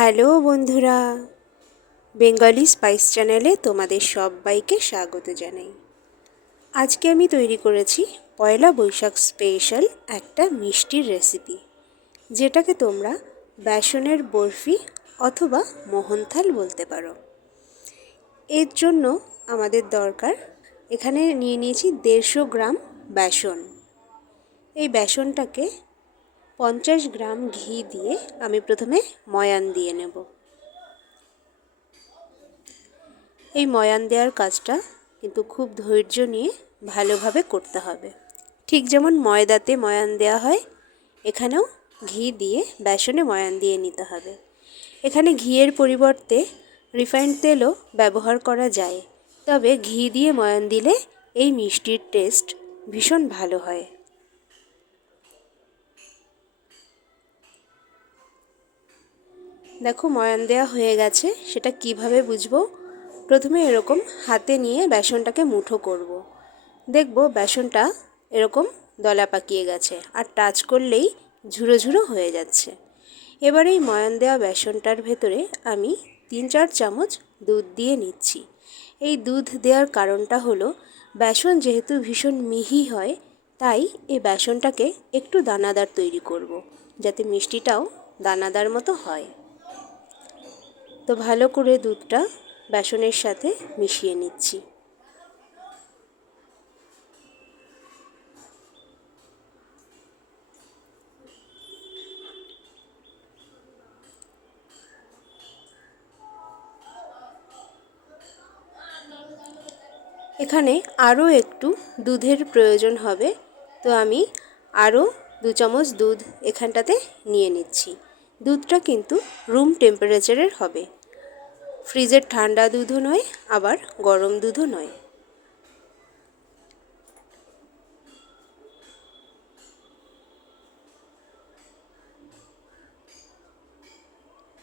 Hello বন্ধুরা, Bengali spice চ্যানেলে তোমাদের সবাইকে স্বাগত জানাই। আজকে আমি তৈরি করেছি পয়লা বৈশাখ স্পেশাল একটা মিষ্টির রেসিপি, যেটাকে তোমরা বেসনের বরফি অথবা মোহনথাল বলতে পারো। এর জন্য আমাদের দরকার, এখানে নিয়ে নিয়েছি 150 গ্রাম বেসন। এই বেসনটাকে 50 গ্রাম ঘি দিয়ে আমি প্রথমে ময়ান দিয়ে নেব। এই ময়ান দেওয়ার কাজটা কিন্তু খুব ধৈর্য নিয়ে ভালোভাবে করতে হবে। ঠিক যেমন ময়দাতে ময়ান দেওয়া হয়, এখানেও ঘি দিয়ে বেসনে ময়ান দিয়ে নিতে হবে। এখানে ঘিয়ের পরিবর্তে রিফাইন্ড তেলও ব্যবহার করা যায়, তবে ঘি দিয়ে ময়ান দিলে এই মিষ্টির টেস্ট ভীষণ ভালো হয়। দেখো, ময়ান দেওয়া হয়ে গেছে। সেটা কিভাবে বুঝবো? প্রথমে এরকম হাতে নিয়ে বেসনটাকে মুঠো করব। দেখব বেসনটা এরকম দলা পাকিয়ে গেছে, আর টাচ করলেই ঝুরো ঝুরো হয়ে যাচ্ছে। এবার এই ময়ান দেওয়া বেসনটার ভেতরে আমি 3-4 চামচ দুধ দিয়ে নিচ্ছি। এই দুধ দেওয়ার কারণটা হলো, বেসন যেহেতু ভীষণ মিহি হয়, তাই এই বেসনটাকে একটু দানাদার তৈরি করব, যাতে মিষ্টিটাও দানাদার মতো হয়। তো ভালো করে দুধটা বেসনের সাথে মিশিয়ে নিচ্ছি। এখানে আরও একটু দুধের প্রয়োজন হবে, তো আমি আরও 2 চামচ দুধ এখানটাতে নিয়ে নিচ্ছি। দুধটা কিন্তু রুম টেম্পারেচারের হবে, ফ্রিজের ঠান্ডা দুধও নয়, আবার গরম দুধও নয়।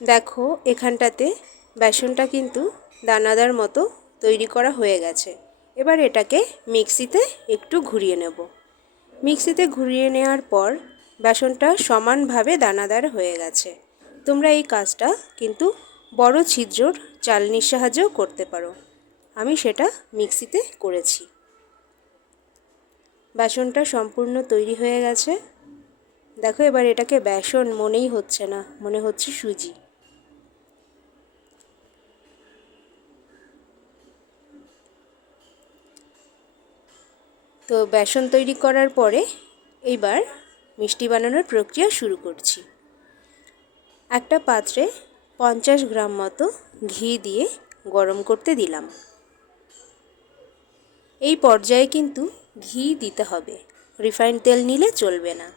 দেখো, এখানটাতে বেসনটা কিন্তু দানাদার মতো তৈরি করা হয়ে গেছে। এবার এটাকে মিক্সিতে একটু ঘুরিয়ে নেব। মিক্সিতে ঘুরিয়ে নেওয়ার পর বেসনটা সমানভাবে দানাদার হয়ে গেছে। তোমরা এই কাজটা কিন্তু বড় ছিদ্রর চালনির সাহায্যেও করতে পারো। আমি সেটা মিক্সিতে করেছি। বেসনটা সম্পূর্ণ তৈরি হয়ে গেছে। দেখো, এবার এটাকে বেসন মনেই হচ্ছে না, মনে হচ্ছে সুজি। তো বেসন তৈরি করার পরে এইবার মিষ্টি বানানোর প্রক্রিয়া শুরু করছি। একটা পাত্রে 50 গ্রাম মতো ঘি দিয়ে গরম করতে দিলাম। এই পর্যায়ে কিন্তু ঘি দিতে হবে, রিফাইন্ড তেল নিলে চলবে না।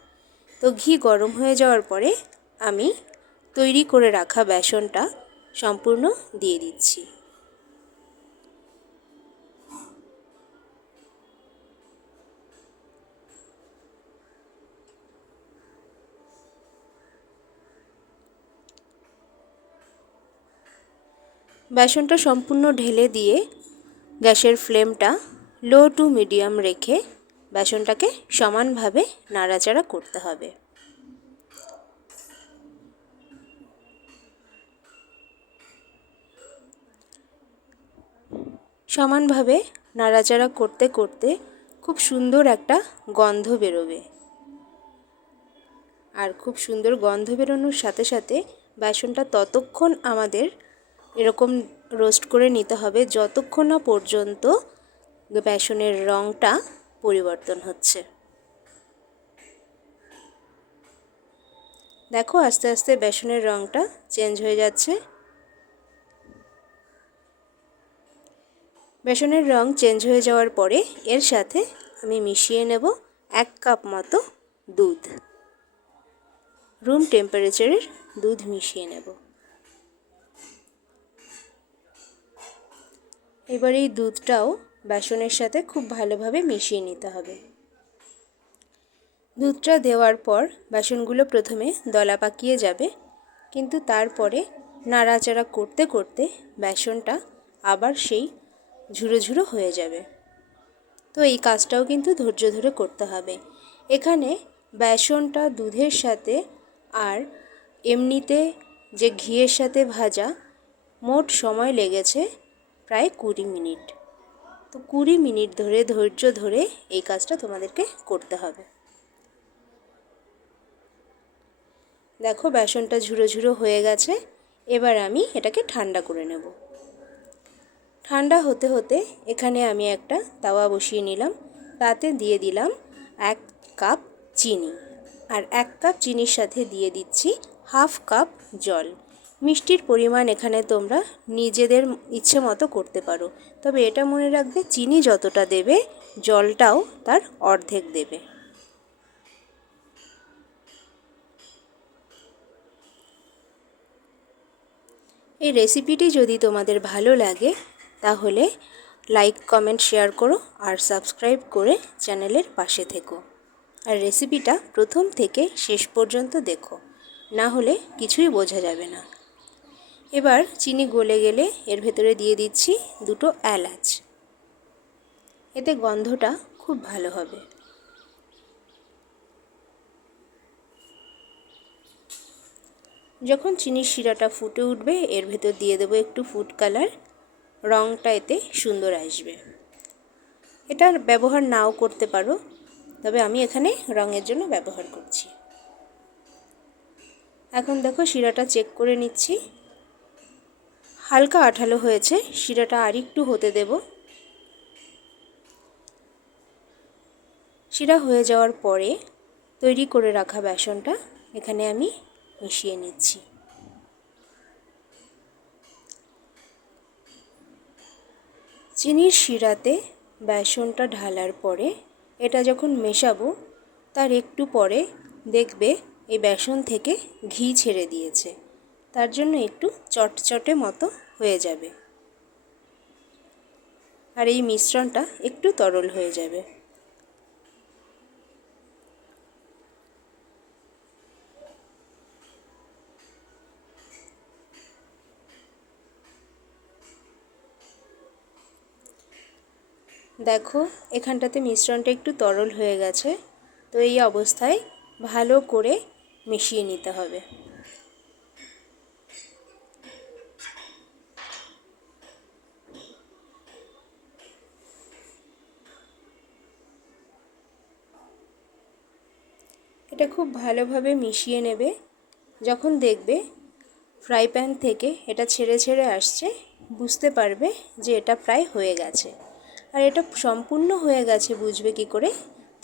তো ঘি গরম হয়ে যাওয়ার পরে আমি তৈরি করে রাখা বেসনটা সম্পূর্ণ দিয়ে দিচ্ছি। বেসনটা সম্পূর্ণ ঢেলে দিয়ে গ্যাসের ফ্লেমটা লো টু মিডিয়াম রেখে বেসনটাকে সমানভাবে নাড়াচাড়া করতে হবে। সমানভাবে নাড়াচাড়া করতে করতে খুব সুন্দর একটা গন্ধ বেরোবে, আর খুব সুন্দর গন্ধ বেরোনোর সাথে সাথে বেসনটা ততক্ষণ আমাদের এরকম রোস্ট করে নিতে হবে যতক্ষণ না পর্যন্ত বেসনের রঙটা পরিবর্তন হচ্ছে। দেখো, আস্তে আস্তে বেসনের রঙটা চেঞ্জ হয়ে যাচ্ছে। বেসনের রং চেঞ্জ হয়ে যাওয়ার পরে এর সাথে আমি মিশিয়ে নেব 1 কাপ মতো দুধ। রুম টেম্পারেচারের দুধ মিশিয়ে নেব। এবার এই দুধটাও বেসনের সাথে খুব ভালোভাবে মিশিয়ে নিতে হবে। দুধটা দেওয়ার পর বেসনগুলো প্রথমে দলা পাকিয়ে যাবে, কিন্তু তারপরে নাড়াচাড়া করতে করতে বেসনটা আবার সেই ঝুরো ঝুরো হয়ে যাবে। তো এই কাজটাও কিন্তু ধৈর্য ধরে করতে হবে। এখানে বেসনটা দুধের সাথে আর এমনিতে যে ঘিয়ের সাথে ভাজা মোট সময় লেগেছে প্রায় 20 মিনিট। তো 20 মিনিট ধরে ধৈর্য ধরে এই কাজটা তোমাদেরকে করতে হবে। দেখো বেসনটা ঝুরো ঝুরো হয়ে গেছে। এবার আমি এটাকে ঠান্ডা করে নেব। ঠান্ডা হতে হতে এখানে আমি একটা তাওয়া বসিয়ে নিলাম। তাতে দিয়ে দিলাম 1 কাপ চিনি, আর 1 কাপ চিনির সাথে দিয়ে দিচ্ছি হাফ কাপ জল। মিষ্টির পরিমাণ এখানে তোমরা নিজেদের ইচ্ছে মতো করতে পারো, তবে এটা মনে রাখবে চিনি যতটা দেবে জলটাও তার অর্ধেক দেবে। এই রেসিপিটি যদি তোমাদের ভালো লাগে তাহলে লাইক, কমেন্ট, শেয়ার করো আর সাবস্ক্রাইব করে চ্যানেলের পাশে থেকো। আর রেসিপিটা প্রথম থেকে শেষ পর্যন্ত দেখো, না হলে কিছুই বোঝা যাবে না। এবার চিনি গলে গেলে এর ভেতরে দিয়ে দিচ্ছি 2টো এলাচ। এতে গন্ধটা খুব ভালো হবে। যখন চিনির শিরাটা ফুটে উঠবে এর ভেতর দিয়ে দেবো একটু ফুড কালার। রঙটা এতে সুন্দর আসবে। এটার ব্যবহার নাও করতে পারো, তবে আমি এখানে রঙের জন্য ব্যবহার করছি। এখন দেখো শিরাটা চেক করে নিচ্ছি। হালকা আঠালো হয়েছে, শিরাটা আরেকটু হতে দেব। শিরা হয়ে যাওয়ার পরে তৈরি করে রাখা বেসনটা এখানে আমি মিশিয়ে নিচ্ছি। চিনির শিরাতে বেসনটা ঢালার পরে এটা যখন মেশাবো তার একটু পরে দেখবে এই বেসন থেকে ঘি ছেড়ে দিয়েছে, তার জন্য একটু চটচটে মতো হয়ে যাবে আর এই মিশ্রণটা একটু তরল হয়ে যাবে। দেখো এখানটাতে মিশ্রণটা একটু তরল হয়ে গেছে। তো এই অবস্থায় ভালো করে মিশিয়ে নিতে হবে। এটা খুব ভালোভাবে মিশিয়ে নেবে। যখন দেখবে ফ্রাই প্যান থেকে এটা ছেড়ে ছেড়ে আসছে, বুঝতে পারবে যে এটা প্রায় হয়ে গেছে। আর এটা সম্পূর্ণ হয়ে গেছে বুঝবে কি করে?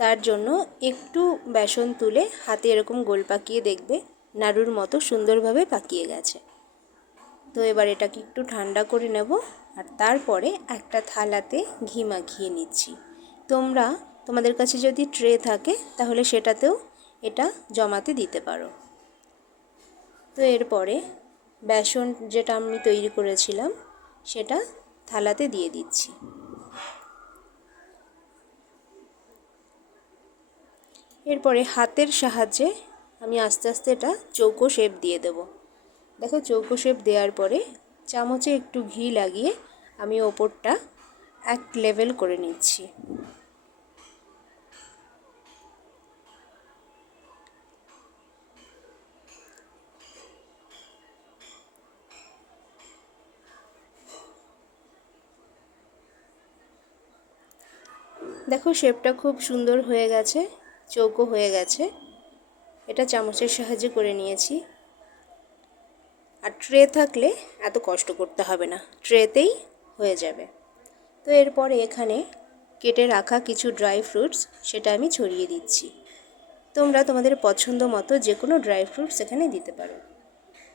তার জন্য একটু বেসন তুলে হাতে এরকম গোল পাকিয়ে দেখবে নাড়ুর মতো সুন্দরভাবে পাকিয়ে গেছে। তো এবার এটাকে একটু ঠান্ডা করে নেব আর তারপরে একটা থালাতে ঘি মাখিয়ে নিচ্ছি। তোমাদের কাছে যদি ট্রে থাকে তাহলে সেটাতেও এটা জমাতে দিতে পারো। তো এরপরে বেসন যেটা আমি তৈরি করেছিলাম সেটা থালাতে দিয়ে দিচ্ছি। এরপরে হাতের সাহায্যে আমি আস্তে আস্তে এটা চৌকো শেপ দিয়ে দেব। দেখো চৌকো শেপ দেওয়ার পরে চামচে একটু ঘি লাগিয়ে আমি ওপরটা এক লেভেল করে নিচ্ছি। দেখো শেপটা খুব সুন্দর হয়ে গেছে, চৌকো হয়ে গেছে। এটা চামচের সাহায্যে করে নিয়েছি। আর ট্রে থাকলে এত কষ্ট করতে হবে না, ট্রেতেই হয়ে যাবে। তো এরপরে এখানে কেটে রাখা কিছু ড্রাই ফ্রুটস সেটা আমি ছড়িয়ে দিচ্ছি। তোমরা তোমাদের পছন্দ মতো যে কোনো ড্রাই ফ্রুটস এখানে দিতে পারো।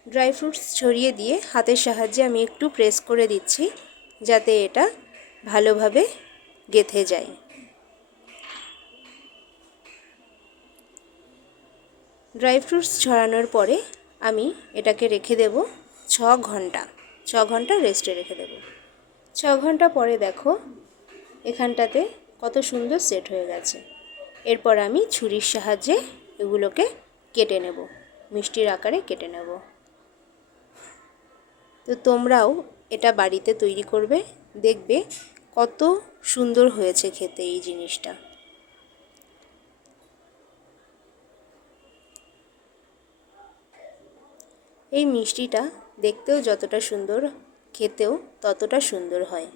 ড্রাই ফ্রুটস ছড়িয়ে দিয়ে হাতের সাহায্যে আমি একটু প্রেস করে দিচ্ছি যাতে এটা ভালোভাবে গেঁথে যায়। ড্রাই ফ্রুটস ছড়ানোর পরে আমি এটাকে রেখে দেব 6 ঘন্টা। 6 ঘন্টা রেস্টে রেখে দেব। 6 ঘন্টা পরে দেখো এখানটাতে কত সুন্দর সেট হয়ে গেছে। এরপর আমি ছুরির সাহায্যে এগুলোকে কেটে নেব, মিষ্টির আকারে কেটে নেব। তো তোমরাও এটা বাড়িতে তৈরি করবে, দেখবে কত সুন্দর হয়েছে খেতে এই জিনিসটা। এই মিষ্টিটা দেখতেও যতটা সুন্দর, খেতেও ততটা সুন্দর হয়।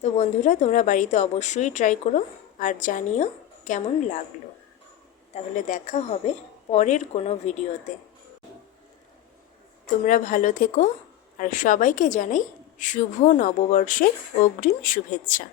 তো বন্ধুরা, তোমরা বাড়িতে অবশ্যই ট্রাই করো আর জানিও কেমন লাগলো। তাহলে দেখা হবে পরের কোনো ভিডিওতে। তোমরা ভালো থেকো আর সবাইকে জানাই শুভ নববর্ষের অগ্রিম শুভেচ্ছা।